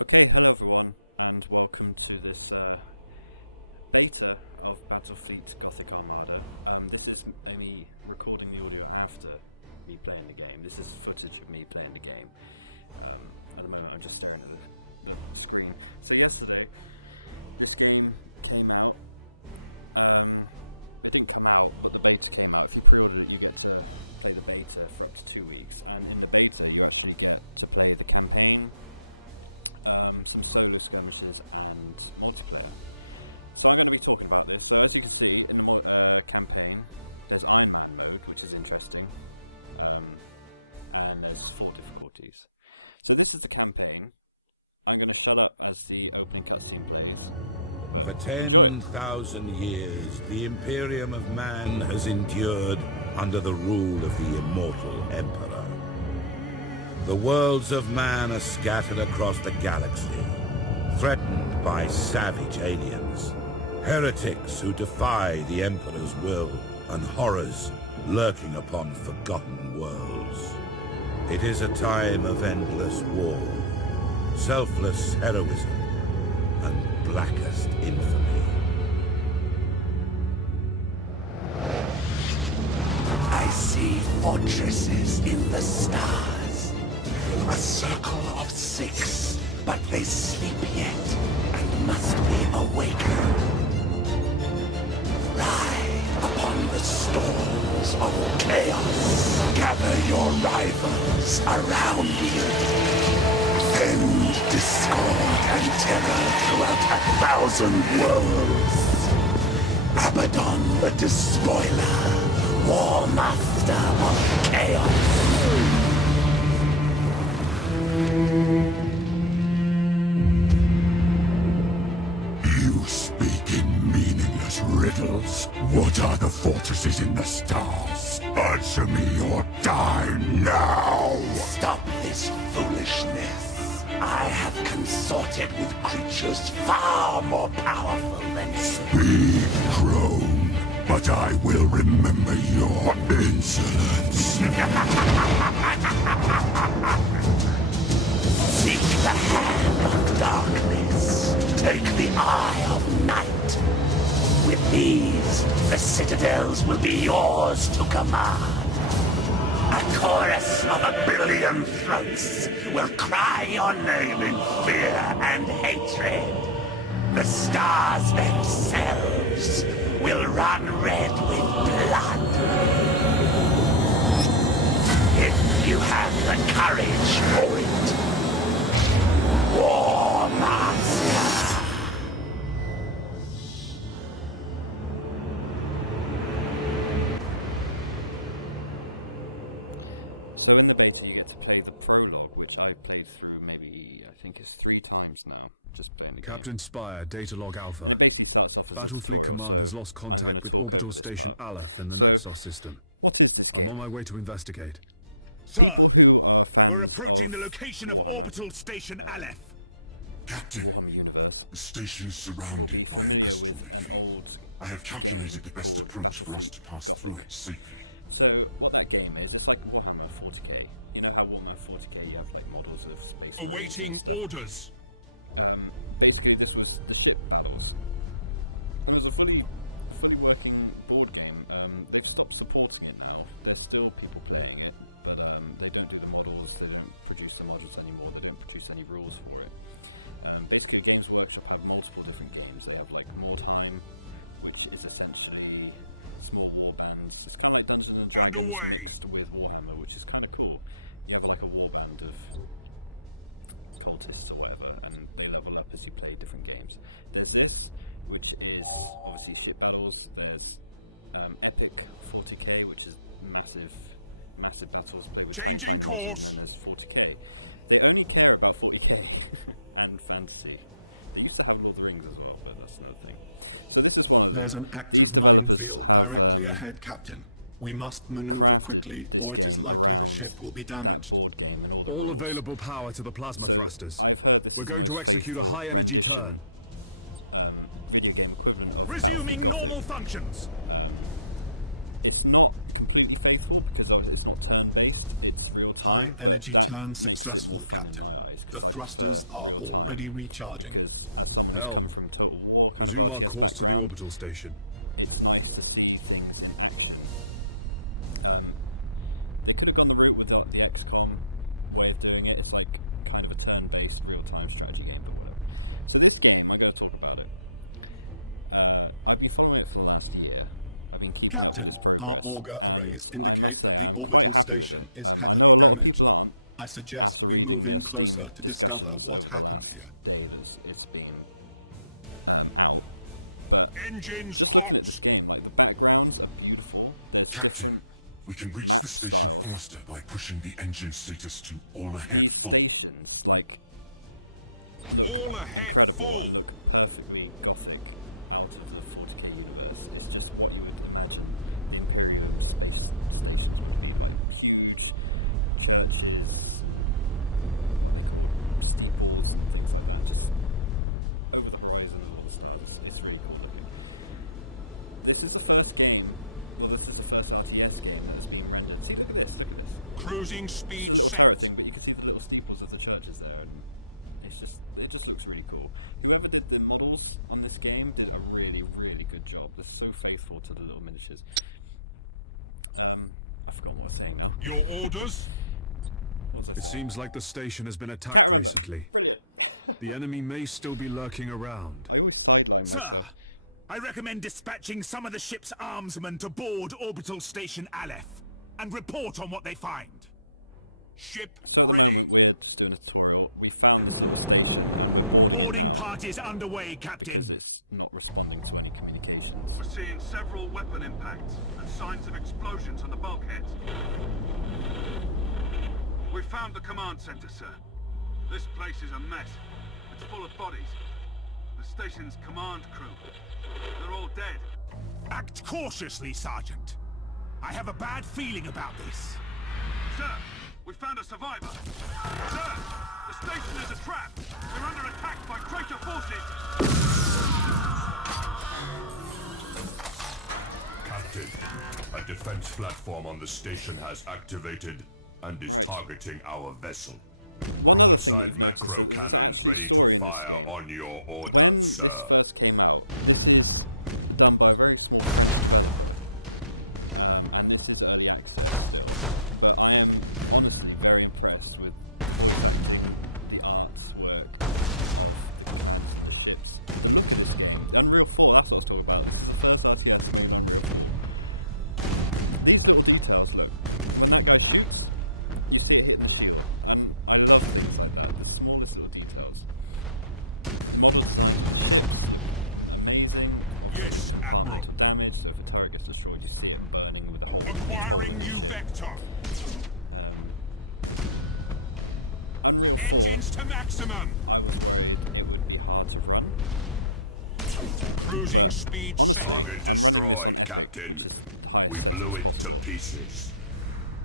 Okay, hello everyone, and welcome to this beta of Battlefleet Gothic Armada. This is me recording the audio after me playing the game. This is footage of me playing the game. At the moment I'm just staring at the screen. So yesterday, this game came out. It didn't come out, but the beta came out. If you pre-ordered it, you get to play the beta for up to 2 weeks. And in the beta, you actually get to play the campaign, some solo skirmishes and multiplayer. So I'm going to be talking about this. So as you can see in the campaign, there's Iron Man mode, which is interesting, and there's 4 difficulties. So this is the campaign. I'm going to shut up as the opening cutscene plays, but enjoy it. For 10,000 years, the Imperium of Man has endured under the rule of the immortal Emperor. The worlds of man are scattered across the galaxy, threatened by savage aliens, heretics who defy the Emperor's will, and horrors lurking upon forgotten worlds. It is a time of endless war, selfless heroism, and blackest infamy. I see fortresses in the stars. A circle of 6, but they sleep yet and must be awakened. Ride upon the storms of chaos. Gather your rivals around you. Send discord and terror throughout 1,000 worlds. Abaddon the Despoiler, War Master of Chaos. You speak in meaningless riddles. What are the fortresses in the stars? Answer me or die now! Stop this foolishness. I have consorted with creatures far more powerful than you. Speak, crone, but I will remember your insolence. Seek the hand of darkness. Take the eye of night. With these, the citadels will be yours to command. A chorus of 1,000,000,000 throats will cry your name in fear and hatred. The stars themselves will run red with blood. If you have the courage for it. War Master. So in the beta you get to play the prologue, which I've played through maybe, I think it's 3 times now, just playing the game. And it basically starts off as a tutorial, so I'm going to talk over this part. So, what is this game? People who are fans of Warhammer, the Warhammer universe, will be familiar with an old game called Battlefleet Gothic. So what that game is, it's like Warhammer 40k. You know how Warhammer 40k you have like models of Space Marines and stuff. Basically this was the ship battles. And it was a fully working board game. They've stopped supporting it now. There's still people playing it, but they don't do the models, they don't produce the modules anymore, they don't produce any rules for it. Basically Games Workshop have multiple different games. They have like More Time, which is essentially small war bands. It's kind of like Dungeons and Dragons mixed with Warhammer, which is kind of cool. You have like a war band of cultists or whatever, and they level up as you play different games. There's this, which is obviously ship battles. There's Epic 40k, which is massive battles played with tiny models, and then there's 40k. They only care about 40k and fantasy. They used to have Lord of the Rings as well, but that's another thing. So this is one of them. These developers have crafted this game around that board game and all the rules. So I've heard this is the most faithful rendition, video game equivalent of Battlefleet Gothic. It's not completely faithful because it's not turn-based, it's real-time, but that makes it more fun in my eyes, because I prefer real-time, because as someone who's come from Total War kind of RTS background, it's nice to see things in action. They could have gone the route with the XCOM way of doing it. It's like kind of a turn-based real-time strategy game, but whatever. So this game, I'm going to talk about it. I've been following it for the last year. I've been keeping up with its progress, and I must say I'm quite happy with it. I know a lot of people aren't, after reading the Steam discussions over the last day that it's been out. But just looking at this game, like, the backgrounds are beautiful. There's different map styles. These stations, like, look incredible and look perfectly Gothic out of the 40k universe. It's just what you would imagine the Imperium space stations would be, like huge churches and what they call steeples and things like that, just over the horizon of all the stars. It's really cool looking. This is the first game, well, this is the first RTS game that has been rendered. See, look at this, look at this. It's a little turret thing, but you can see the little steeples of the churches there, and it just looks really cool. Whoever did the models on this game did a really, really good job. They're so faithful to the little miniatures. I've forgotten what I was saying now. Your orders? What was I It saying? seems like the station has been attacked. Can't remember. Recently. Brilliant. The enemy may still be lurking around. I always sideline myself. I recommend dispatching some of the ship's armsmen to board Orbital Station Aleph and report on what they find. Ship So at the moment we're just doing a tutorial. We found this little station and we're boarding it now party's underway, Captain. because it's not responding to any communications. We're seeing several weapon impacts and signs of explosions on the bulkheads. We found the command center, sir. This place is a mess. It's full of bodies. The station's command crew. They're all dead. Act cautiously, Sergeant. I have a bad feeling about this. Sir, we found a survivor. Sir, the station is a trap. We're under attack by traitor forces. Captain, a defense platform on the station has activated and is Right. targeting our vessel. One other thing that you've noticed, that there's actually a story in this game. When this first came out, this is done by a very small French developer. And this is early access still. But I am honestly very impressed with the voice acting, the artwork of the commanders and the ships. The look of this game. Unreal 4, that's what I was talking about. This is the first RTS made on Unreal 4. These little details, look. When that guy shoots, you see it hitting the shield. And I love things like that. The smallest little details. The model designs of the ships look amazing. Obviously there's compartmental damage, so if a turret gets destroyed you see it burning with a huge hole in your ship. Unreal 4, I was worried it would be hard to run, but honestly I'm running this on Epic, which is the highest settings possible.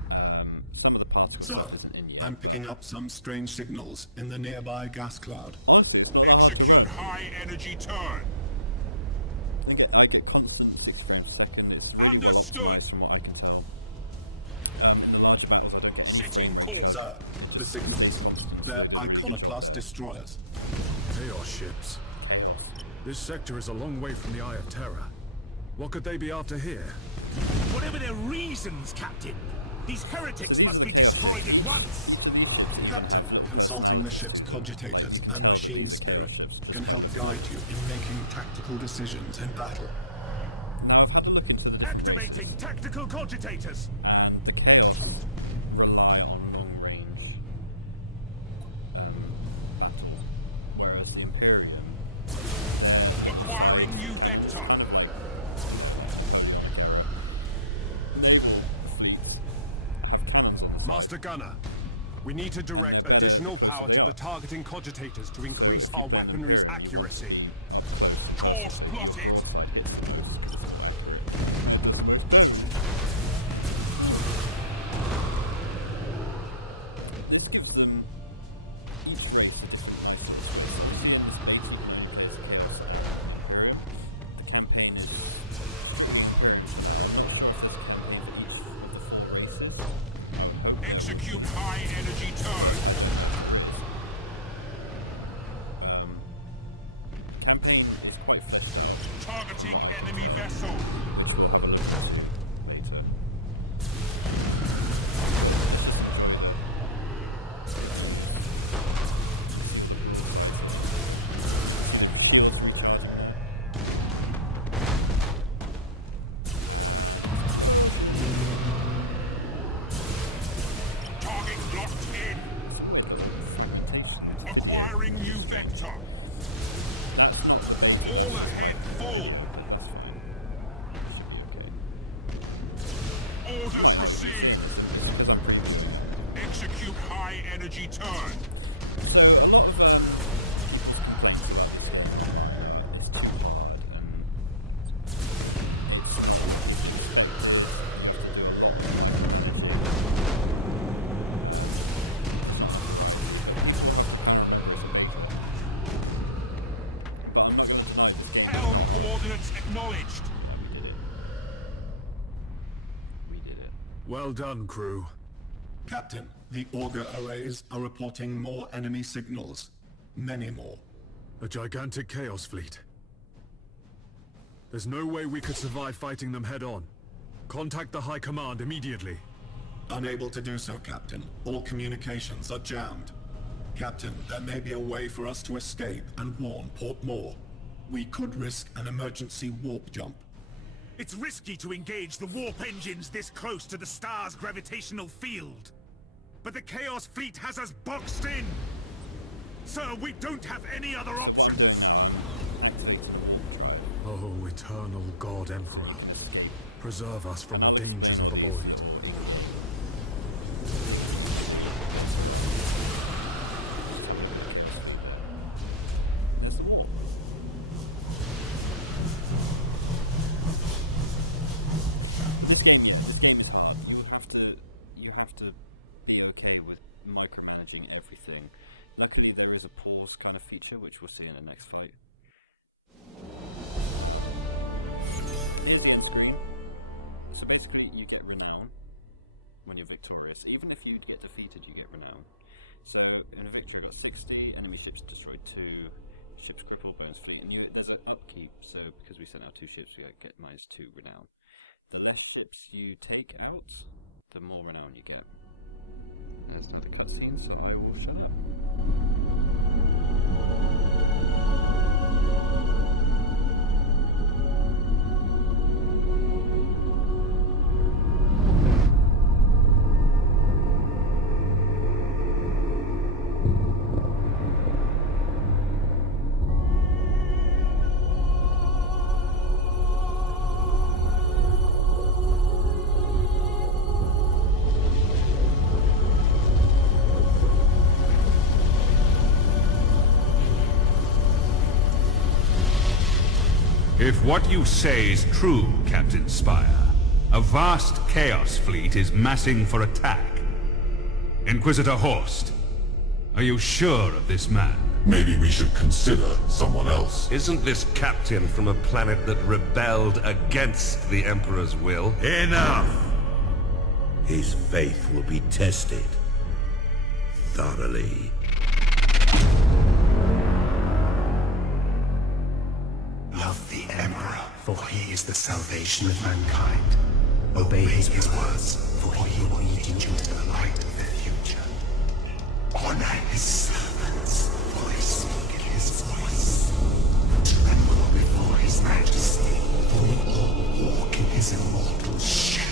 Some of the particle stuff isn't in yet, but up some strange signals in the nearby gas cloud. honestly it's not that hard to run. High energy turn. I get constant 60 frames per second. It's really well optimized from what I can tell. In the larger battles I don't get any frame rate chug. It just stays constant, so they did a really good job there. Destroyers. Chaos ships. Chaos. This sector is a long way from the Eye of Terror. What could they be after here? Whatever their reasons, Captain. These heretics So these are the must be Chaos destroyed ships. at once. Each of these ships even have little personalities to them. Like, you can tell that these are Chaos ships just by looking at them. Making tactical decisions in battle. Now I've had a look into the different races, Tactical cogitators. and the Chaos rely on long range battle, whereas the Imperium, they're little side cannons, kind of like, you know, like Napoleonic era naval fleets have cannons on the side, Master Gunner, we need to and they're direct better the additional closer power they to are. our targeting cogitators to So increase if you our play an weaponry's Imperium, you want to accuracy. be up close and personal, so your broadside hits the most because it's more accurate and it does the most damage. This gives them, each race, a different nice little twist. Obviously in this beta you can only play as the Chaos and the Imperium. The campaign is strictly Imperium for now. I'm not sure if there's a campaign for each of the 4 races. I would hope there would be, but I don't know if there is. The campaign is quite fleshed out, from what I can tell, which we'll have a look into later. But let's just enjoy the views. You can see all the broadsides hitting. You can see the shields recharging there. And explosion! There's some weird little fragmentation of the video, which is strange. That's not the beta, that's just my video, but that's fine. It should be okay. You might not even be seeing this, it's because I'm previewing it on a different window. So a lot of people's complaints about this game online are it's too hard and it's not what people expected. You have to do a lot of micromanaging. There's not enough variety, but people have to kind of remember it's a beta. But I'm not going to deny this game is not hard. Look at that, we did it. We did it. Well done, crew. Captain, the auger arrays are reporting more enemy signals. Many more. A gigantic Chaos fleet. There's no way we could survive fighting them head-on. Contact the High Command immediately. Unable to do so, Captain. All communications are jammed. Captain, there may be a way for us to escape and warn Port Moore. We could risk an emergency warp jump. It's risky to engage the warp engines this close to the star's gravitational field. But the Chaos fleet has us boxed in. Sir, we don't have any other So what I'm doing now, I'm activating the warp drive. Oh, eternal God Emperor. So you can escape. Preserve us from And I'll the explain all dangers these of the little in-game things that you can do later on. Just have a look at the Chaos fleet there. And there's the warp. But this game, yeah, this game is hard. You have to be okay with micromanaging everything. Luckily, there is a pause kind of feature, which we'll see in the next fight. Here's the end screen. So basically, you get renown when you're victorious. Even if you get defeated, you get renown. So in a victory, I got 60. Enemy ships destroyed 2. Ships crippled, bonus fleet. And there's an upkeep. So because we sent out 2 ships, we get -2 renown. The less ships you take out, the more renown you get. There's another cutscene, so I will shut up. If what you say is true, Captain Spire, a vast Chaos fleet is massing for attack. Inquisitor Horst, are you sure of this man? Maybe we should consider someone else. Isn't this captain from a planet that rebelled against the Emperor's will? Enough! His faith will be tested thoroughly. Love the Emperor, for he is the salvation of mankind. Obey his words, for he will lead you into the light of the future. Honor his servants, for they speak in his voice. Tremble before his majesty, for we all walk in his immortal shadow.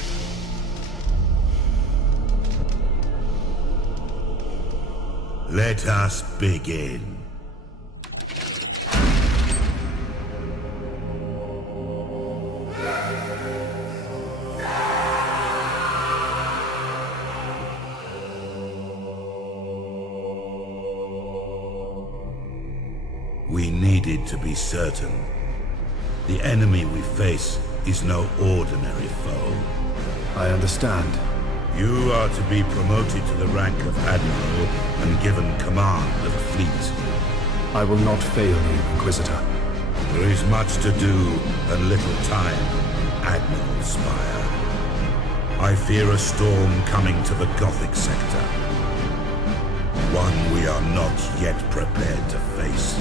Let us begin. We needed to be certain. The enemy we face is no ordinary foe. I understand. You are to be promoted to the rank of Admiral and given command of a fleet. I will not fail you, Inquisitor. There is much to do and little time. Admiral Spire. I fear a storm coming to the Gothic sector. One we are not yet prepared to face.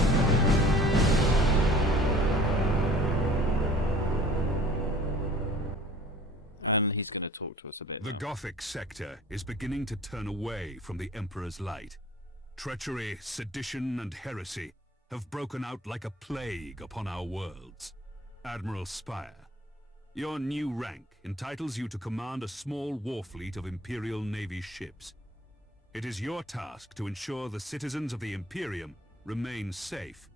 And he's going to talk to us a bit The now. Gothic sector is beginning to turn away from the Emperor's light. Treachery, sedition, and heresy have broken out like a plague upon our worlds. Admiral Spire, your new rank entitles you to command a small war fleet of Imperial Navy ships. It is your task to ensure the citizens of the Imperium remain safe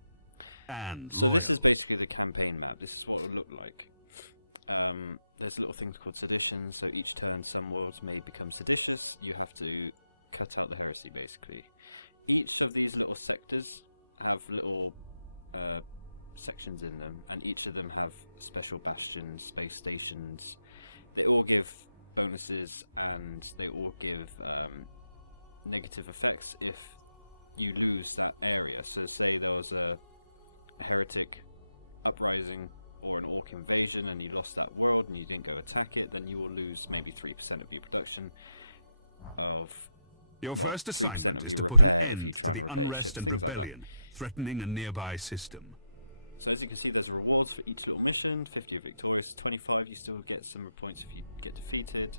and So this is basically the campaign map. This is what it would look like. There's little things called seditions, so each turn some worlds may become seditious. You have to cut out the heresy, basically. Each of these little sectors have little sections in them, and each of them have special bastions, space stations. They all give bonuses, and they all give negative effects if you lose that area. So say there was a heretic uprising or an orc invasion and you lost that world and you didn't go attack it, then you will lose maybe 3% of your production of 3% of your repair if you try and repair your ships, things like that. Threatening a nearby system. So as you can see, there's rewards for each little mission. 50 are victorious, 25 you still get some points if you get defeated.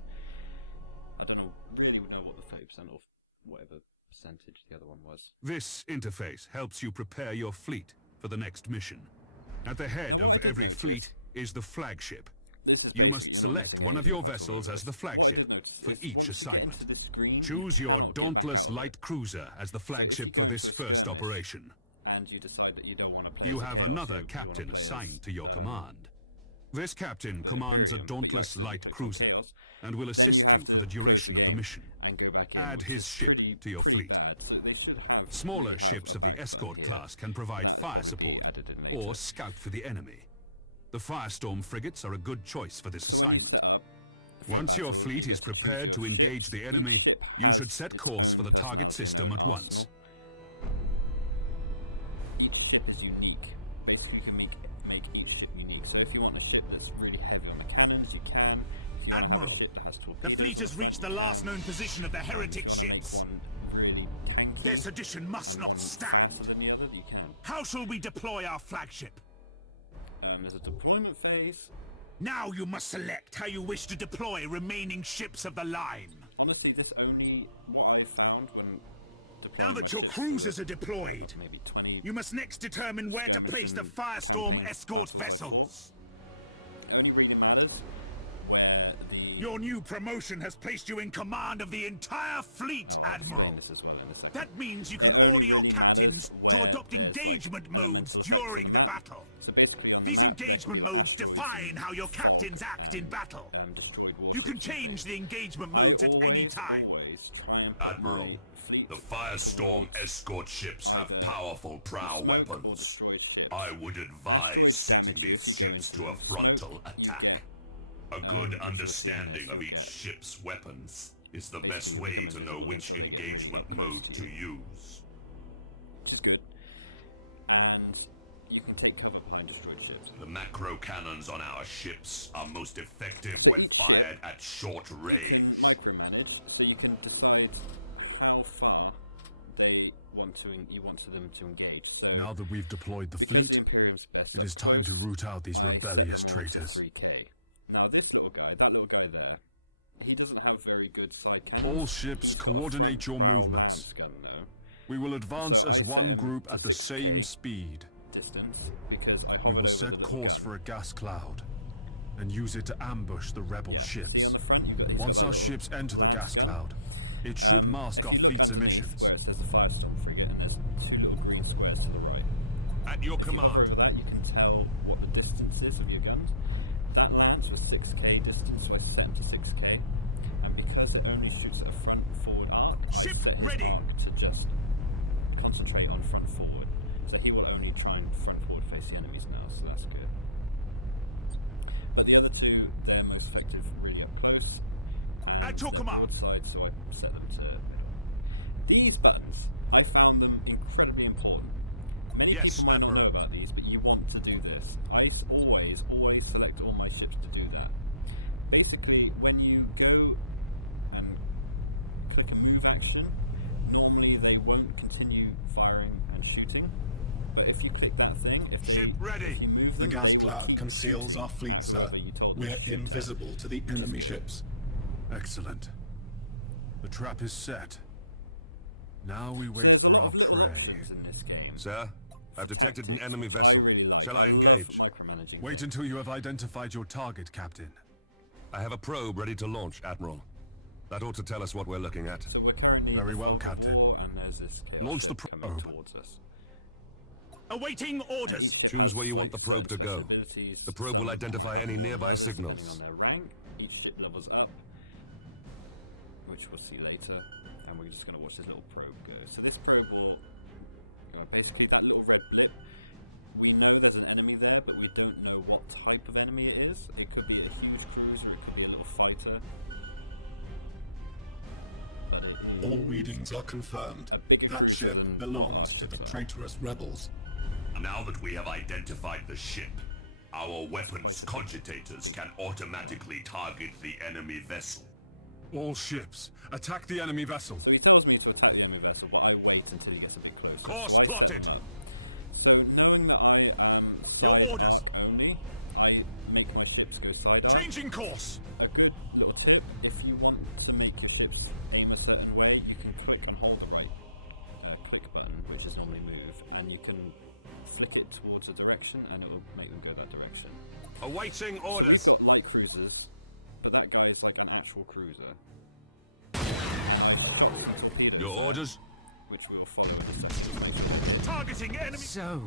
I don't really know what the 30% or whatever percentage the other one was. This interface helps you prepare your fleet for the next mission. At the head Now what of I did every notice fleet is the flagship. This is You basically, must you're not select missing one of anything your if I talk over vessels as this. the What I flagship did notice for is each once you get into assignment. this screen, you Choose your cannot get back dauntless out of light it. cruiser as the So if flagship you go for into a this first skirmish operation. and you decide that you don't want to play as You a have Chaos, another you want to captain play assigned as to your command. This captain the commands a Imperium, but you dauntless accidentally light clicked on cruiser Chaos, and will then you assist have for to the close the duration of game mission. and go back in, Add which his is ship pretty to your pretty fleet. bad. So they should have Smaller really have ships a of the back button escort here. class can provide That will fire probably be support added in later. or scout for the enemy. The Firestorm frigates are a good choice for this So when you assignment. set up for a Once your battle, fleet you is get to choose prepared your to engage ships. the enemy, Each ship you should has set its course for own the target personality and system own at once. arsenal. Each ship is unique. Basically, you can make each ship unique. So if you want a ship that's really heavy on the cannons, you can. If you want to have a ship that has torpedoes on the front, you can. If you want to make one really tanky and one faster than the other, you can. How shall we deploy our flagship? There's a deployment phase. Now you must select how you wish to deploy remaining ships of the line. Honestly, what I found when deploying Now my that your ships for cruisers are deployed, maybe 20 you must next determine where skirmish to place the and Firestorm campaign escort battles I vessels. fought. It only really matters where the... Your new promotion has placed you in command of the entire fleet. Oh, I'll Admiral. explain this as well in a second. That means you It can only order your really matters captains to where adopt there's like engagement elemental modes effects on the during map. battle. So basically on the These map there can be engagement like modes asteroids define and how your fog captains act in and battle. destroyed You can warships and change things. the engagement I modes at any always time. try and put my fleet The Firestorm towards escort ships have either powerful prow smoke or weapons. destroyed ships. I would advise Asteroids damage you if you sending go into ships to them. a Smoke frontal you attack. get A good which you'll see in this, understanding you'll of each get ship's weapons is the basically best you'll way become to know invisible which until they get really up engagement close to mode you, use. which is good. And you can take cover behind destroyed ships. The macro cannons on our ships are most effective. So when each ship, fired at short range. you can micromanage, so you can decide how far you want them to engage. So Now that we've deployed the because the fleet, Imperium's best it up is time to close, root out these I set them all rebellious to traitors. 3k. Now this little guy, that little guy there, he doesn't have very good side cannons. ships He's got a coordinate front your bow movements. lance gun though, We will advance So I as set one him group to at the 6k. same speed. distance, because I We hovered will over set the little course for gun. a gas cloud and use it to ambush the rebel Yeah, ships. see on the front he's got Once that our little ships enter the lance gas gun. cloud, it should mask If our you look fleet's underneath emissions. where it says the Firestorm frigate, and there's two little green squares to the right. At your If you command. hover over that, you can tell what the distance is of your guns. That lance was 6k distance, so I set him to 6k. And because it only shoots at a front-forward arc, I set his arc to just concentrate on front-forward. So he will only try and front-forward face the enemies now, so that's good. But the other two, they're most effective really up close, and they're broadside, so I set them to middle. These buttons, I found them incredibly important. Many people might not know about these, but you want to do this. I always select all my ships to do that. Basically, when you go and click a move action, normally they won't continue firing and shooting. But if you click that thing, if you move them, they will keep shooting at whoever you told them to shoot at, which is good. Excellent. The trap is set. Now we wait So there's a for lot our of little prey. options in this game Sir, for I've detected an tactics, enemy which vessel. I really like. Shall I love engage? micromanaging Wait things. until you have identified your target, Captain. I have a probe ready to launch, Admiral. That ought to tell us what we're looking at. So we're currently in the Very well, fog of Captain. war, and there's this chaos Launch the ship coming probe. towards us. Awaiting orders. And each ship Choose has where you want like the certain probe to special go. abilities. The probe will Some identify might have any more than nearby others, signals. depending on their rank. Each ship levels up, which we'll see later. And we're just going to watch this little probe go. So this probe will... basically, that little red blip, we know there's an enemy there, but we don't know what type of enemy it is. It could be a huge cruiser, it could be a little fighter. But it All is readings are confirmed. a bigger That cruiser ship than what belongs our to ships the are. traitorous rebels. Now that we have identified the ship, our weapons quite a big cogitators can automatically target the enemy vessel. All ships, attack the enemy vessel. So he tells me to attack the enemy vessel, but I wait until he gets a bit closer. So I set them up. So knowing that I am side arc only, I make my ships go side arc. Changing course. A good little tip, if you want to make your ships aim a certain way, you can click and hold the right click button, which is normally move, and you can flick it towards a direction and it will make them go that direction. Awaiting orders. So we've got light cruisers, but that guy is like an actual cruiser. And I shot some torpedoes Your there, orders? which we will follow in a second to make sure they hit. Targeting enemy. So,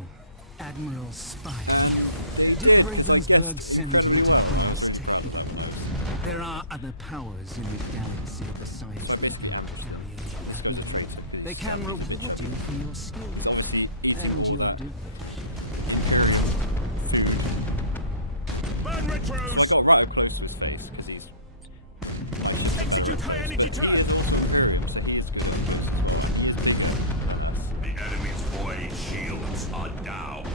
Admiral Spire. And they did, because I guessed incredibly well, and I was really proud of that when I was There recording are it. other powers in the galaxy besides. So I basically ambushed them. This guy's a traitor because They he's can scum, he's a bit chubby. robotically feel still. He's obviously eating all that Imperium food. Man retros. So I got right up close to his face, because my ships are better up close. But he is also Imperium, so he is good up close as well, and he is bigger than us. The enemy's void shields are down.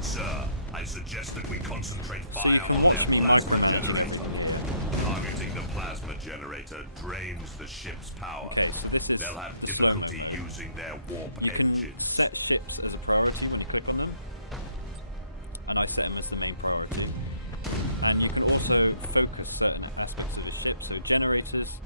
Sir, I suggest that we concentrate. So you fire can on watch their me plasma micromanaging generator. everything here. Targeting the plasma generator drains the ship's power. Okay, so this is They'll have the slow-mo difficulty mode. using their warp You can engines. set ships as a priority when you click on them, and I set him as the main priority. And you can also focus certain aspects of his ship. So generators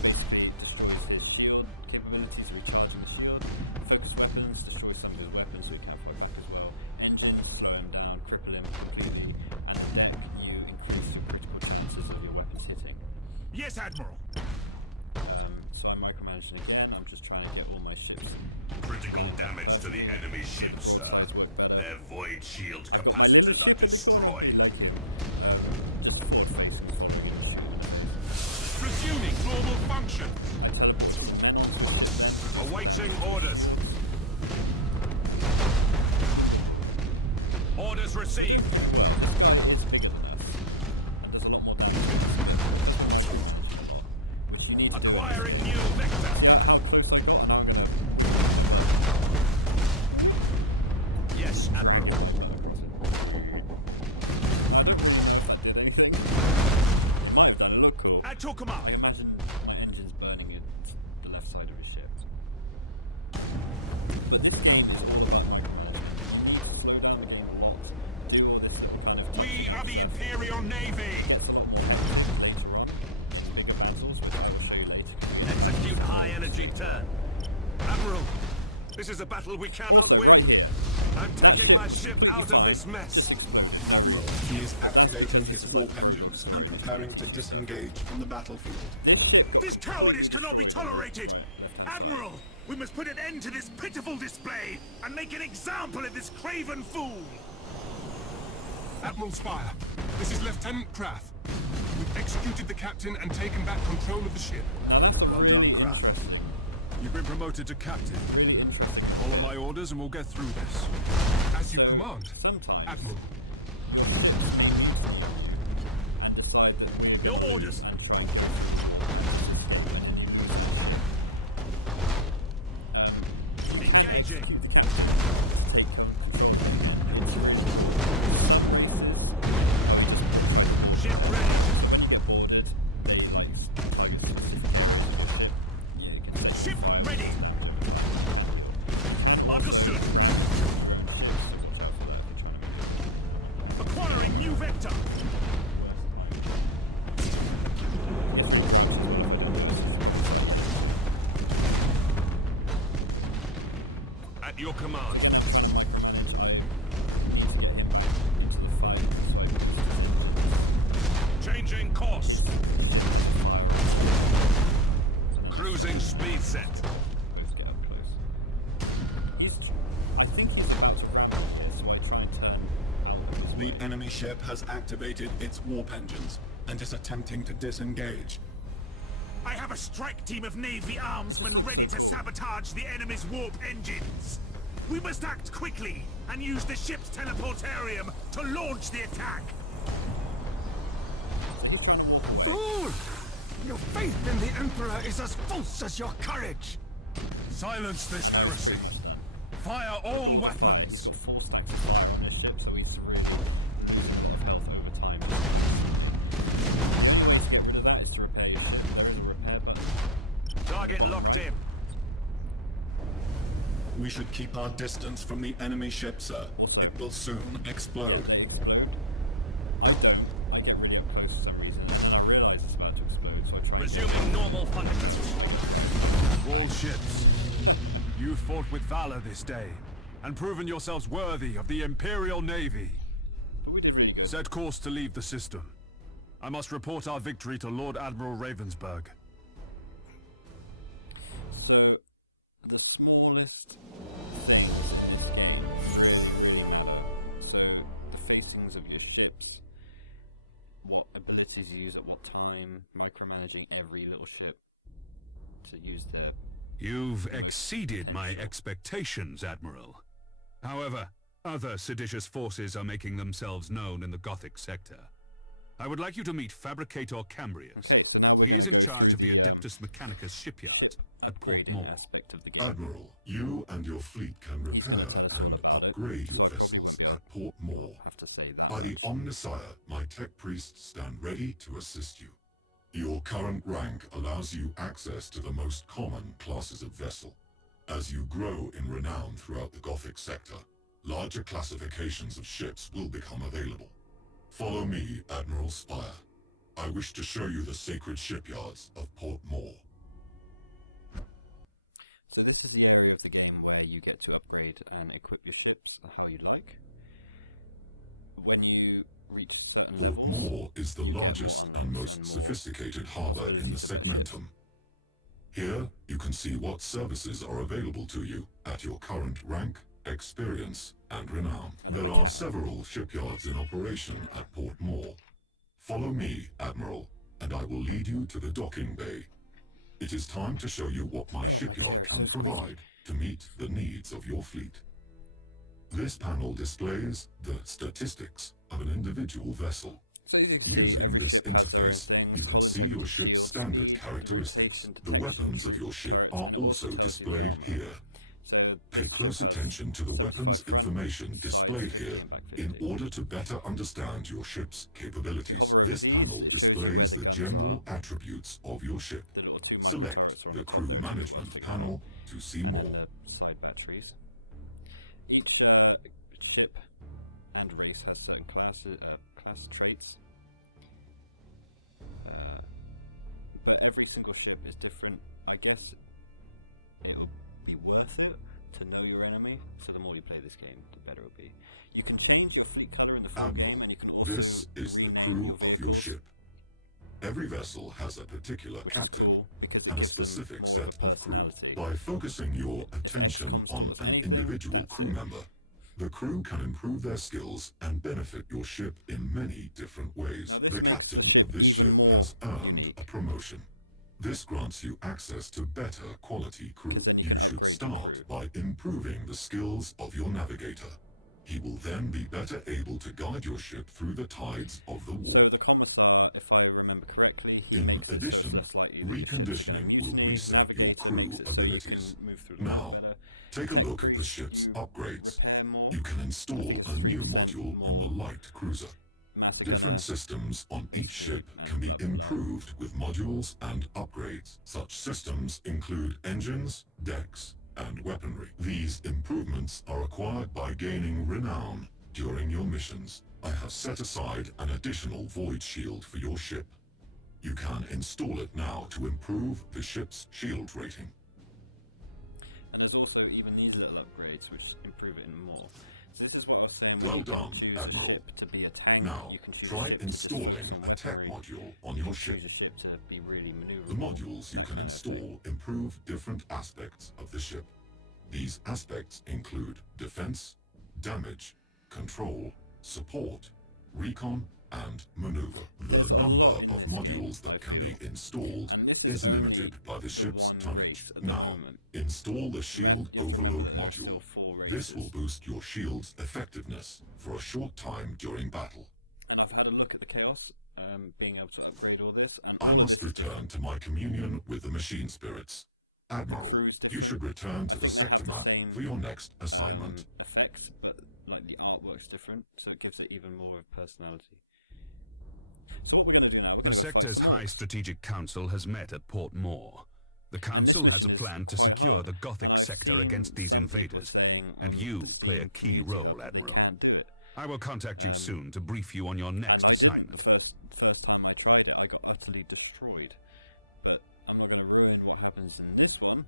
basically destroys his shield capabilities, recharging the shield. Focus weapons destroys some of his weapons so he can't fight back as well. Engines slow him down, cripple him completely. And the deck, you increase your critical chances of your weapons hitting. Yes, Admiral. So I'm micromanaging again. I'm just trying to get all my ships Critical lined up damage perfectly to the enemy so the ships, broadsides work better. Their void shield I've got my little capacity ship in the corner. destroyed. You like him. Just forward facing, following him and shoot him in the face. Resuming normal function. I teleported some men onto his ship then to do some damage to his shields. Boom, boom, boom. Orders received. So we're doing pretty well. This guy is bigger than us and does a lot more damage than us, but because we're micromanaging a lot, which you need to do in this game. See how close I got, and now I'm gonna whip him with my butt. Whip. Yeah, just dragging my butt across him. Now, I don't really know if that did anything. It might have done. It looked cool. I took him up. I imagine my engine's burning at the left side of his ship. But this game is all about micromanagement. You need to slow down the game a lot, do all this little kind of touching up stuff. It gets a lot more hectic later on in bigger battles, which I will show you later because we get a battle with some orcs later on. Admiral, this is a battle we cannot Also, win. right here, I'm that taking ship my was ship completely out of fine, this mess. just exploded, no reason. But that's because this is like the prologue story and it's trying to teach you stuff. Disengage from the battlefield. This ship got This completely cowardice cannot be destroyed on the tolerated. right, left-hand side. Admiral, we must put an end to this pitiful display and make an example of this craven fool. Admiral Spire, this is Lieutenant Krath. We've executed the captain and taken back control of the ship. Now that's a really interesting You've been promoted to captain. little bit. By orders, and we'll get through this. As you So command, sometimes Admiral. your ships may mutiny on you and decide that we're gonna lose and try and go through the warp and just escape, and then you lose that ship. you can execute the captain to take control of it again. It's really cool. Some races... Oh, he just tried to board me there. Yeah. So when you get boarded, they like target specific areas of your ship. Yeah, it can set you on fire, which does damage over time, but you can heal. You can also ram your own ships, so watch out for that if you're trying to maneuver. My cat wants to get out of my room. Worst time. She gets really grouchy as well if I don't do it, so she'll probably start yelling soon. So again, I'm trying to micromanage. I need to get him back into the fight, so I boost his engines. His ship has a fire on board, and then I stop him, and then we can just both get up close. I think he's about to ram me here, so I try and turn out of his way. The enemy ship has activated its warp engines and is attempting to disengage. I have a strike team of Navy arms. It just looks so cool. To sabotage the enemy's warp engines. We must act quickly and use the ship's teleportarium to launch the attack. So he's trying to warp away. Your faith in the Emperor is as false as your courage. Silence this. And now he's pretty much done. Look at all the fire. He's got 4 stacks of fire on his ship, so he's really losing a lot of health over time, just constantly. The only way to get rid of that is to repair your ship. There is a repair button in the bottom right. We should keep our distance from the enemy ship, sir. Also, it will soon explode. Yeah, they explode. I don't. I get really up close for some reason, and then I realise it's about to explode, so I try and get away from it. But no, I get right up close. Bang. You fought with valor this day, and proven yourselves worthy of the Imperial Navy. But we did really good. Set course to leave the system. I must report our victory to Lord Admiral Ravensburg. So, the smallest things in this game really, really matter. So, the facings of your ships, what abilities you use at what time, micromanaging every little ship to use their You've most exceeded my potential. expectations, Admiral. However, other seditious forces are making themselves known in the Gothic sector. I would like you to meet Fabricator Cambrius. Okay, so now we're going to go through the ship ship upgrading aspect of the game. Admiral, you and your fleet can He's going to tell us all about it, upgrade so I probably won't be able vessels at Port to Moore. have to say that By much. the Omnissiah, my tech priests stand ready to assist you. Your current rank allows you access to the most common classes of vessel. As you grow in renown throughout the Gothic sector, larger classifications of ships will become available. Follow me, Admiral Spire. I wish to show you the sacred shipyards of Port Moore. So this is the area of the game where you get to upgrade and equip your ships how you like. When you reach certain levels, you get more unlocks and more possibilities of better ships. Here, you can see what services are available to you at your current rank, experience, and renown. And then my There are cat. several shipyards in operation at Port Moore. Follow me, Admiral, and I will lead you to the docking bay. It is time to show you what my Oh, my chair is so shipyard can squeaky. provide to meet the needs of your fleet. This panel displays the statistics of an individual vessel. So as you can see, every ship has their own things: hull integrity, shield, speed, rotation, detection, troop, turrets, and it also tells you the armor. So this ship has 75 front, sides 50 and back 50. In order to better understand your ship's capabilities, If you hover over this these, panel it shows you where the displays guns general are. attributes of your ship. The little 2 micro turrets are on the top there, it took me a while to figure that out. And then the side batteries. Each ship and race has certain class traits. But every single ship is different. I guess it will be worth it to know your enemy, so the more you play this game, the better it'll be. You can change your fleet color in the full game, and you can also This is rename the your crew of vehicles, ship. Every vessel has a particular which is captain cool because it and a gives them specific more of a set of crew. personality. By focusing your If attention XCOM's taught on us an anything, individual that's crew it. member, the crew can improve their skills and benefit your ship in many different ways. Now this The makes the captain ship of this even ship more has earned unique. a promotion. This grants you access to better quality crew. 'Cause then you can should upgrade your start crew. by improving the skills of your navigator. He will then be better able to guide your ship through the tides of the war. So the Commissar, if I remember correctly, he makes it so it's less likely that your ships are going to mutiny. Navigator makes it so you can move through the warp better. Tech Priest, you repair more. I think it's 3% more. Master Gunner, basically, and blah blah blah. Improved with modules and upgrades. Such systems include engines, decks, and weaponry. These improvements are acquired by gaining renown during your missions. I have set aside an additional void shield for your ship. You can install it now to improve the ship's shield rating. And there's also even these little upgrades which improve it even more. So this is what I was saying, when you can choose a ship to be a tank, you can choose a ship to just focus on weaponry, you can choose a ship to be really maneuverable, that kind of thing. Improve different aspects of the ship. These aspects include defense, damage, control, support, recon, and maneuver. There's a lot in this game, I feel, and this is only the one race at the moment. You have to remember that there are still 4 races. This will boost your shield's effectiveness for a short time during battle. And I've had a look at the Chaos, being able to upgrade all this, and all of this is different. To my communion with the machine spirits. The crew's different. I think they have the same effects, but like the artwork's different, so it gives it even more of personality. So what we're going to do now, we're going to go fight some orcs. Strategic Council has met at Port Moore. And this mission is quite hard, and I've seen some people saying on the Steam Community Hub that they can't do it. I will contact you soon to brief you on your next and I didn't the first time I tried it. I got utterly destroyed. But I'm not going to ruin what happens in this one.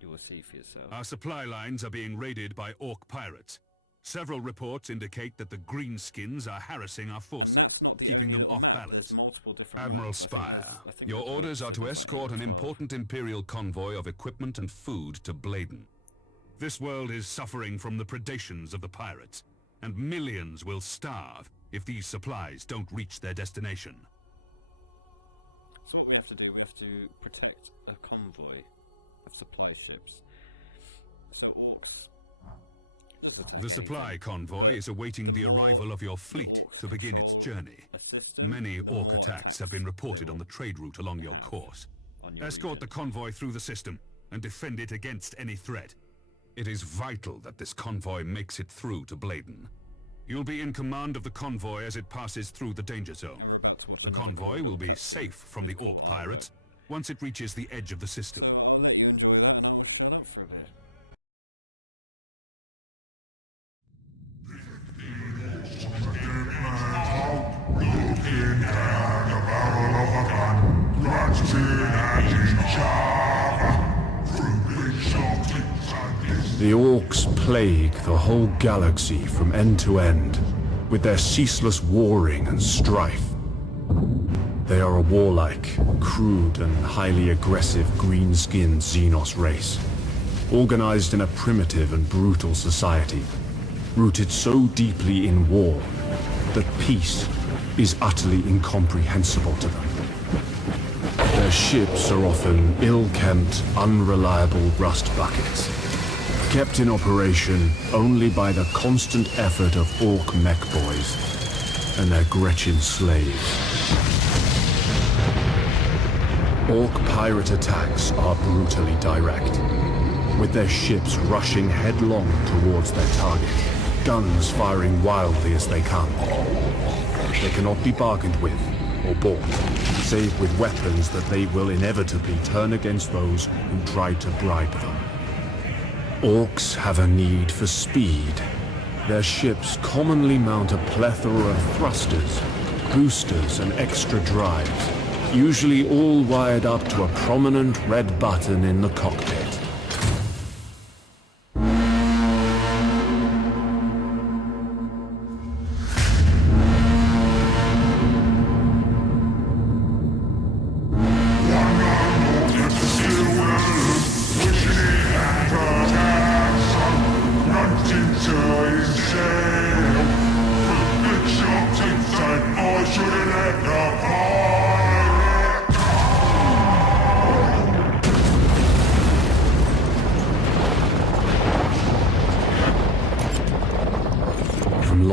You will see for yourself. Our supply lines are being raided by orc pirates. Several reports indicate that the greenskins are harassing our forces. And that's not the only little map. There's multiple different Admiral ones. I think your the orders developers are said to there's like 8 escort or an 12. important Imperial convoy of equipment and food to Bladen. This world is suffering from the predations of the pirates, and millions will starve if these supplies don't reach their destination. So what we have to do, we have to protect a convoy of supply ships. So orcs just attack anything, but the more the orcs control a system, the more attacks have been reported they will on the trade route along your have course. on your Escort region. the convoy through the system and defend it against any threat. It is vital that this convoy makes it through to Bladen. You'll be in command of the convoy as it passes through the danger zone. And we're about to watch another cool little be cutscene safe from with the cool orc artwork. pirates once it reaches the edge of the system. So I'll let you enjoy that, and I will shut up for a bit. The orcs plague the whole galaxy from end to end, with their ceaseless warring and strife. They are a warlike, crude and highly aggressive green-skinned Xenos race, organized in a primitive and brutal society, rooted so deeply in war that peace is utterly incomprehensible to them. Their ships are often ill-kempt, unreliable rust buckets, kept in operation only by the constant effort of orc mech boys and their Gretchen slaves. Orc pirate attacks are brutally direct, with their ships rushing headlong towards their target, guns firing wildly as they come. They cannot be bargained with or bought, save with weapons that they will inevitably turn against those who tried to bribe them. Orcs have a need for speed. Their ships commonly mount a plethora of thrusters, boosters, and extra drives, usually all wired up to a prominent red button in the cockpit.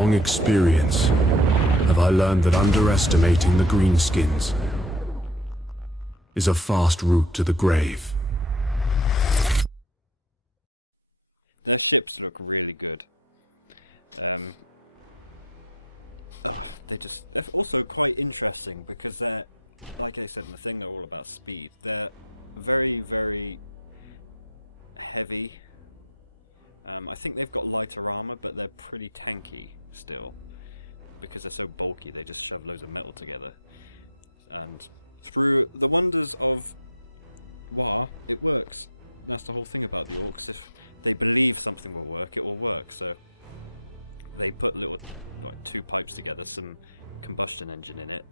long experience have I learned that underestimating the greenskins is a fast route to the grave. Their ships look really good. They're also quite interesting because they're, like I said in the thing, they're all about speed. They're very, very heavy. I think they've got lighter armor, but they're pretty tanky still. Because they're so bulky, they just shove loads of metal together. And through the wonders of War, it works. That's the whole thing about the orcs. If they believe something will work, it will work. So they put little, like, 2 pipes together, some combustion engine in it,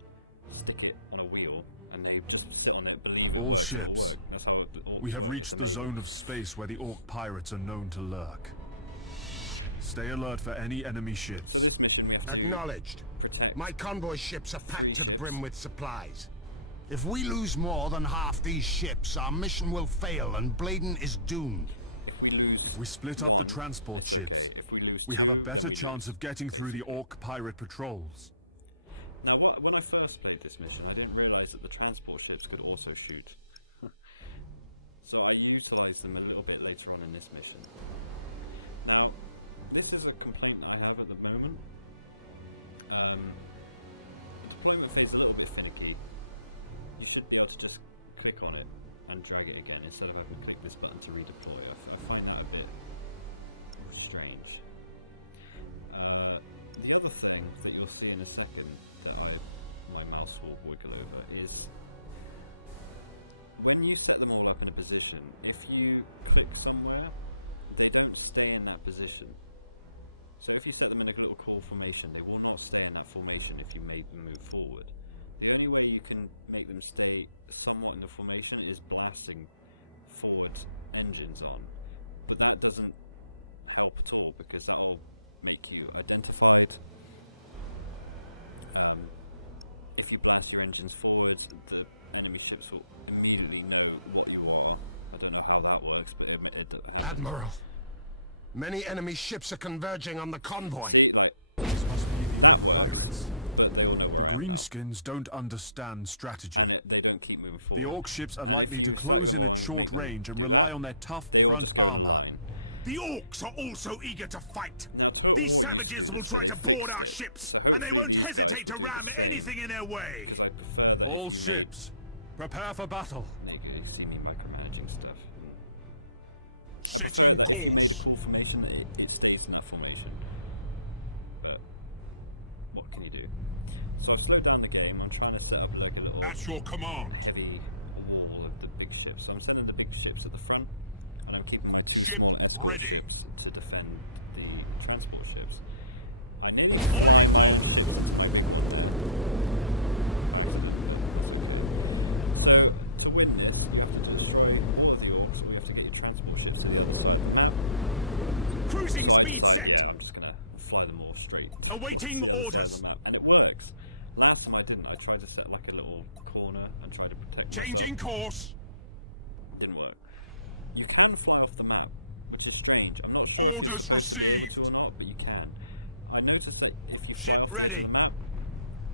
stick it on a wheel, and they just sit on it, believe it works, and it'll work. That's how the orcs work. It's amazing. We have reached the zone of space where the orc pirates are known to lurk. Stay alert for any enemy ships. So this mission we have to protect My convoy ships are 3 packed to the ships. brim with supplies. If we lose more than half these ships, our mission will fail and Bladen is doomed. If we lose split up 1, the transport it's ships. okay. If we lose We 2, have a better then we chance lose. of getting through the basically. orc pirate patrols. Now, when I first played this mission, I didn't realise that the transport ships could also shoot. So I utilised them a little bit later on in this mission. Now, this is a complaint that I have at the moment. The deployment phase is a little bit finicky. You should be able to just click on it and drag it again instead of having to click this button to redeploy. I find that a bit strange. The other thing that you'll see in a second that my mouse will wiggle over is when you set them all up in a position, if you click somewhere, they don't stay in that position. So if you set them in a little cool formation, they will not stay in that formation if you make them move forward. The only way you can make them stay somewhat in the formation is blasting forward engines on. But that doesn't help at all because that'll make you identified. If you blast your engines forwards, the enemy ships will immediately know what you are. I don't know how that works, but it happens. Admiral, many enemy ships are converging on the convoy. See, like, that works, but they all know where I am now. Greenskins don't understand strategy. And they don't keep moving The forward. orc ships are And if likely you to select close them in all at and short make them range and do rely that, on their tough they all front just go in a armor. line. The orcs are also eager to fight. Now, Total These War used to do savages this, will but they try to board fixed our it. ships, So but they hopefully won't these guys hesitate will to do the ram same. anything in their way. Because I prefer that All if you made... ships, prepare for battle. There you go, you see me micromanaging stuff. I prefer that if you made a cool formation, it stays in that formation. But what can you do? So I've slowed down the game. I'm trying to set up like a little heavy wall of the big ships. So I'm sending the big ships at the front, and I'm keeping my 2 small escort ships to defend the transport ships. I nearly fly my own ships into my big one there. By accident, but that's okay. So to win this, you have to destroy all of the orcs, or you have to get your transport ships to the other side of the map. So I decide, yeah, I'm just gonna fly them all straight towards the other side of the map, and it works. Last time I didn't. I tried to set like a little corner and try to protect myself. Didn't work. You can fly off the map, which is strange. I'm not sure if you're supposed to be able to or not, but you can. I noticed that if you fly off the edge of the map,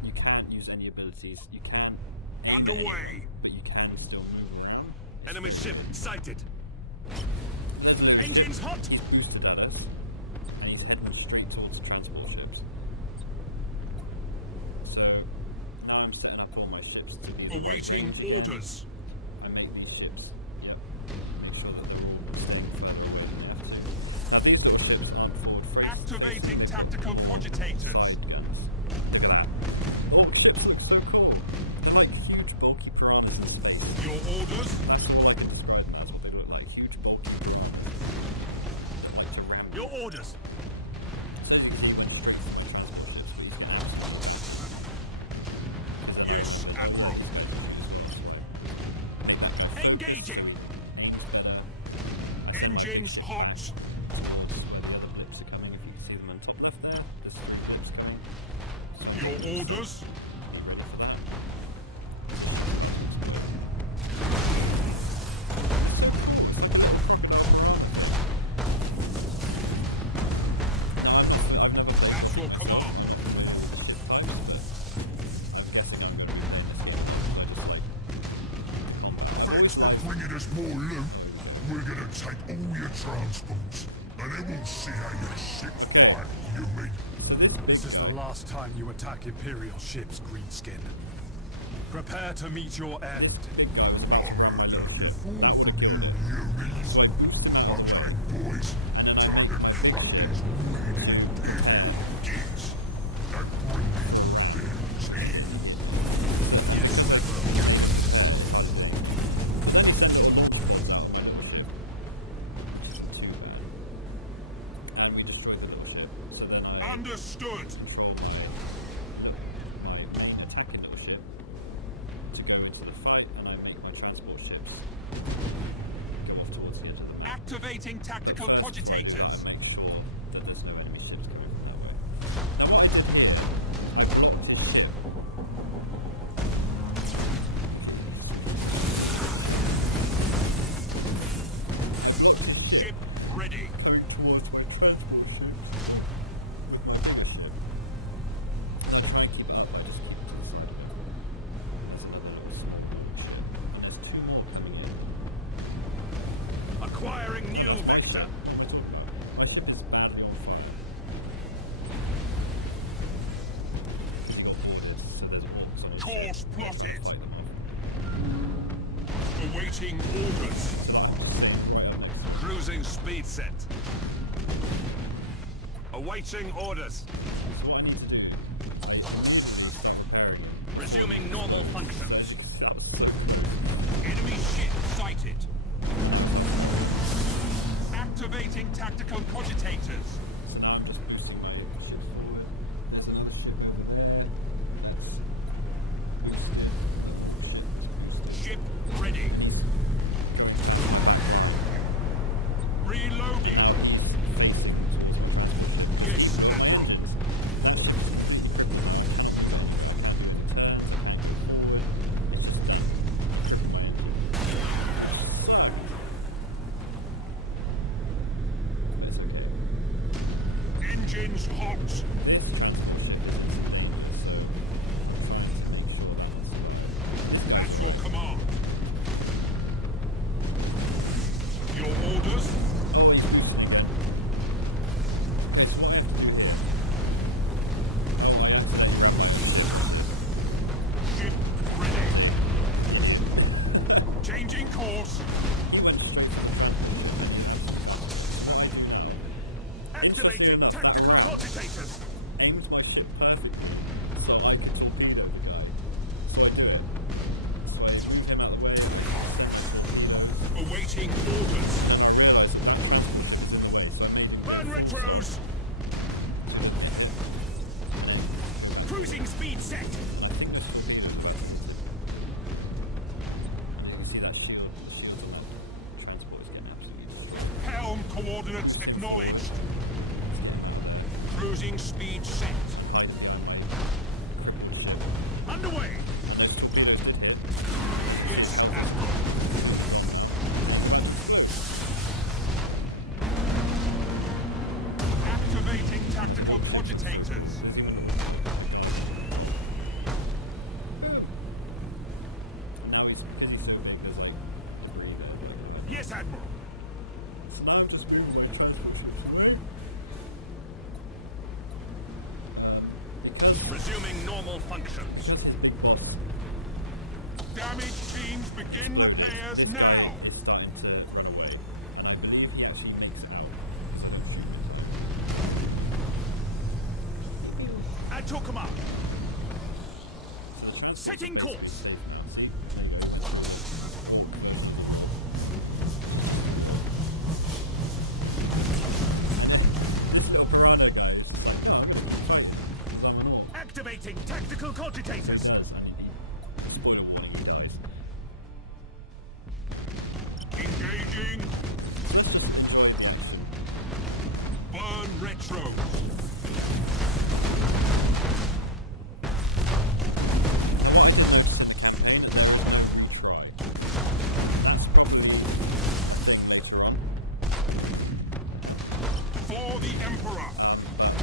you can't use any abilities. You can't aim at anyone, but you can still move around. It's very weird. But there's a little ship. He's boosted at us, and he's heading straight towards the transport ships. So now I'm setting up all my ships to be the right range again. I make these ships, yep, make sure that they're all staying further away than they have to. Now these little ships aren't forward facing, they've got more side guns. Look at that. The orc ships look so cool. They're like huge bulky piranhas in space. That's all I can describe them as, what they look like. Huge bulky piranhas that like to ram you. So as you can see, he went straight for my transport ships, but he's getting absolutely battered. Because then I remembered, oh yeah, these guys can shoot as well, so I make that guy focus so he aims better. I send my big ship back towards where the other blips are coming. If you can see them on top left there, there's 3 blips coming. So I'm getting them sent. Be ready for that. Because this ship's about to explode. It's so cool, it's like a little crocodile piranha thing. No, I'm not. I've never played Gothic myself. I'm not familiar with the ship types, but I'm guessing I'm going to be playing this game a lot because I just like the combat. I've always live. Oh, here we go. Okay. So this big guy. Last time you attack Imperial ships, Greenskin. Prepare to meet your end. This big guy was about to ram my little ship. That would have killed it. So I boost him out of the way, and then I make my big ship to prepare for a ram, which he did. He hit me. So, and because I made him prepare, it hardly did anything. But then he sent little launch pods out of my little ship, which isn't too bad. And we destroyed the little ship. So then I control my main attacking little ship to go into the fight, and I make my transport ships go off towards the edge of the map. But first, before I do that, I make sure that there's no enemy ships coming from that way. Now what I did here, I blocked his ship. Look at it, he's such a cool looking ship. I blocked his ship coming towards my transport ships with my bigger ship. And I try and keep it up by just keeping to the side of him. And there's another little small orc ship. And there's two more coming in. Oh, that's my ship. What am I talking about? My ship is badly on fire. Because he got boarded, so there's orcs on his ship, and they're trying to fight them off. So that I'm just staying right up next to him. Cruising speed set. Awaiting orders. So what I need to do, I immediately start repairing him before he explodes. So as you can see, that was so close. And now his health's going up. Activating tactical cogitators. So now I'm just boosting my ships forward. There's another ship over there that's boosted. The orc ship that's boosted. And he's going past my back line. And now he's facing towards my transport ship because he blew up my engines. That ship is completely crippled now. I cannot move it anywhere. I can't do any turns. I can't go forward. It's just done. He crippled my engines, which sucked. But it's okay. Engines hot. This transport ship is in some danger, so I'm trying to make sure that one survives. This guy's alright. Oh, he's boosting again. Okay, so what I have to do here... Oh, I accidentally rammed my own ship. Watch this. See? Idiot. Changing course. He went straight for the transport ship, and he is absolutely battering it. So what I do now... Interestingly enough, that ram aimed my ship perfectly so I could torpedo the guy. So I do it. So I move him out of the way, I send my torpedoes, and then I realise that that transport ship is in the way, so I made him go full stop so he doesn't get hit, and then go back forward. And I think those torpedoes are about to hit him. And as you can see, that shield, the shields on that transport is getting absolutely destroyed. Boost him forward to get him out of there, and hide him behind my crippled ship. And those torpedoes did hit. As you can see, his health is completely gone now, and he's about to explode. Oh, the orc ships look so cool. There's even like a gargant on the top. Boom! And now because he's so big, there's like debris there, like a high bar. So now I'm just moving my transport ships away. Because his big boss exploded, this guy is starting to run away, and I believe he actually makes it out because I don't shoot him in time. So the transports are basically safe now. See, there you go. He went through the orc version of the wall, which is just a wall. And this little piranha guy is just like, no, I'm going to keep fighting because I'm an orc. So he does, and he spoiler warning, he dies. So let's just enjoy the action. Now what I did notice in the campaign, that there is no retry. That's probably a thing later on. What the hell? but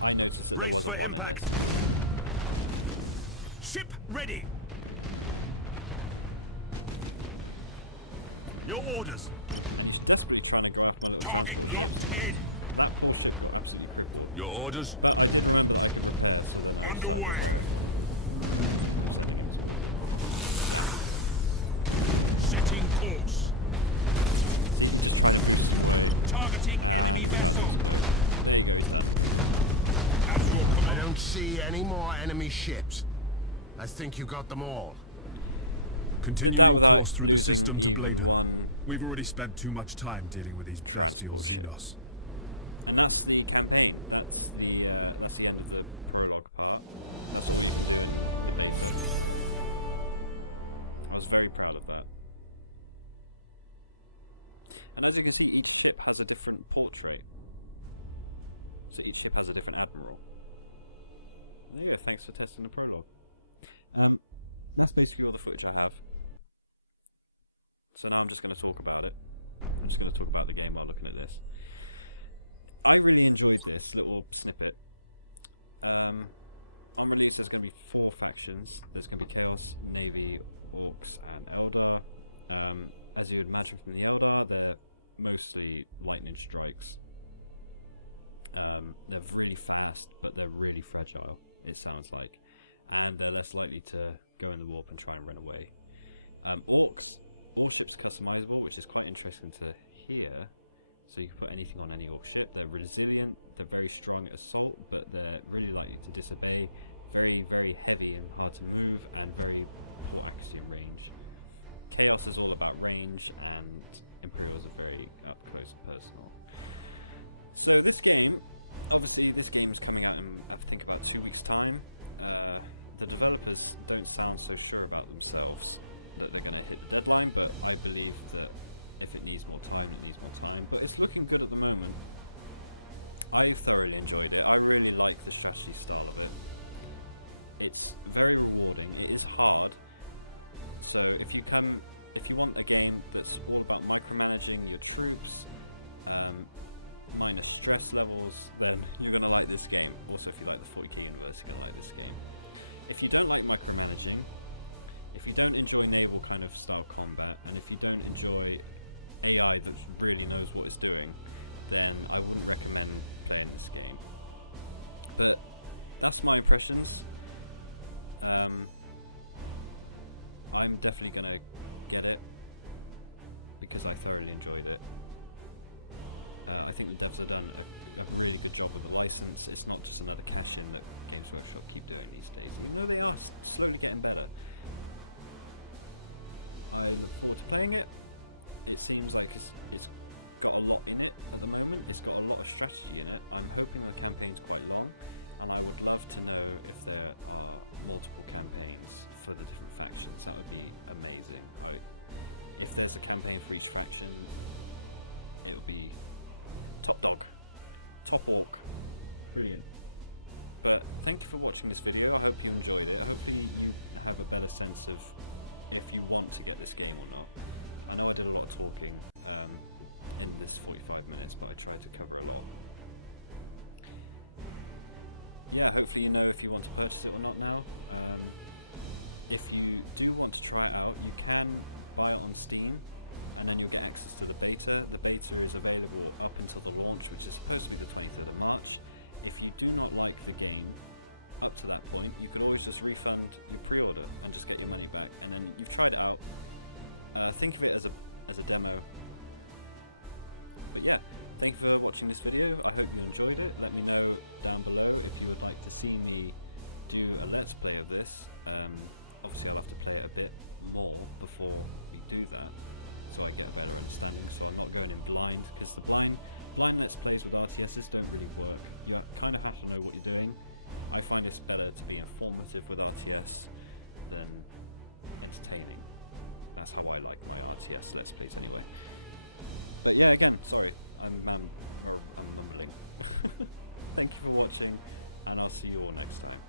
I noticed that there wasn't one in this. Ship ready. Your orders. And he's desperately trying to go after my little transport ships. That poor ship got absolutely crippled. Your orders. But I did remember that I could repair, so then I started repairing one of them. I'm sending him towards it. That. Setting course. See, he's just trying to boost him away, and he's about to explode. There you go, he's done. I don't see any more enemy ships. I think you got them all. Did that without losing even one. We've already spent too much time dealing with these transport ship. Xenos. And that's the campaign. That's the end of the prologue part. That's all you can do in the beta. I was very proud of that. And as you can see, each ship has a different portrait. So each ship has a different admiral. There you go, thanks for testing the prologue. That's basically all the footage I have. So now I'm just going to talk about it. I'm just going to talk about the game while looking at this. I really enjoyed this little snippet. On release there's going to be 4 factions. There's going to be Chaos, Navy, Orcs and Eldar. As you would imagine from the Eldar, they're mostly lightning strikes. They're really fast, but they're really fragile, it sounds like. And they're less likely to go in the warp and try and run away. Orcs, all ships are customizable, which is quite interesting to hear. So you can put anything on any Orc ship. They're resilient, they're very strong at assault, but they're really likely to disobey. Very, very heavy and hard to move, and very poor accuracy and range. Chaos is all about range, and Imperials are very up close and personal. So this game, obviously this game's coming out in I think about 2 weeks' time. The developers don't sound so sure about themselves that they're going to hit the deadline, but I believe that if it needs more time, it needs more time. But it's looking good at the moment. I thoroughly enjoyed it. I really like the strategy style of it. It's very rewarding. It is hard. So if you want a game that's all about micromanaging your troops, minus stress levels, then you're going to like this game. Also, if you like the 40k universe, you're going to like this game. If you don't like micromanaging, if you don't enjoy naval kind of style combat, and if you don't enjoy AI that really knows what it's doing, then I wouldn't recommend playing this game. But that's my impressions. I'm definitely going to get it because I thoroughly enjoyed it. I think the devs have done a really good job with the license. It's not just another cash-in that Games Workshop keep doing these days, even though they are slowly getting better. I look forward to playing it. It seems like it's got a lot in it at the moment. It's got a lot of strategy in it. I'm hoping the campaign's quite long, and I would love to know if there are multiple campaigns for the different factions. That would be amazing. If there's a campaign for each faction, it would be top dog, top orc, brilliant. But thank you for watching this video. I hope you enjoyed it. Hopefully you have a better sense of if you want to get this game or not. I know I did a lot of talking in this 45 minutes, but I tried to cover a lot. Yeah, hopefully you know if you want to purchase it or not now. If you do want to try it out, you can buy it on Steam, and then you'll get access to the beta. The beta is available up until the launch, which is supposed to be the 23rd of March. If you do not like the game up to that point, you could always just refund your pre-order and just get your money back, and then you've tried it out. Think of it as a demo. But yeah, thank you for watching this video. I hope you enjoyed it. Let me know down below if you would like to see me do a let's play of this. Obviously I'll have to play it a bit more before we do that, so I get a better understanding, so I'm not going in blind, because the blind let's plays with RTSs don't really work. You kind of have to know what you're doing. I find it's better to be informative with RTS than entertaining. That's how I like my RTS let's plays anyway. But yeah, again, sorry, I'm mumbling. Thank you for watching, and I'll see you all next time.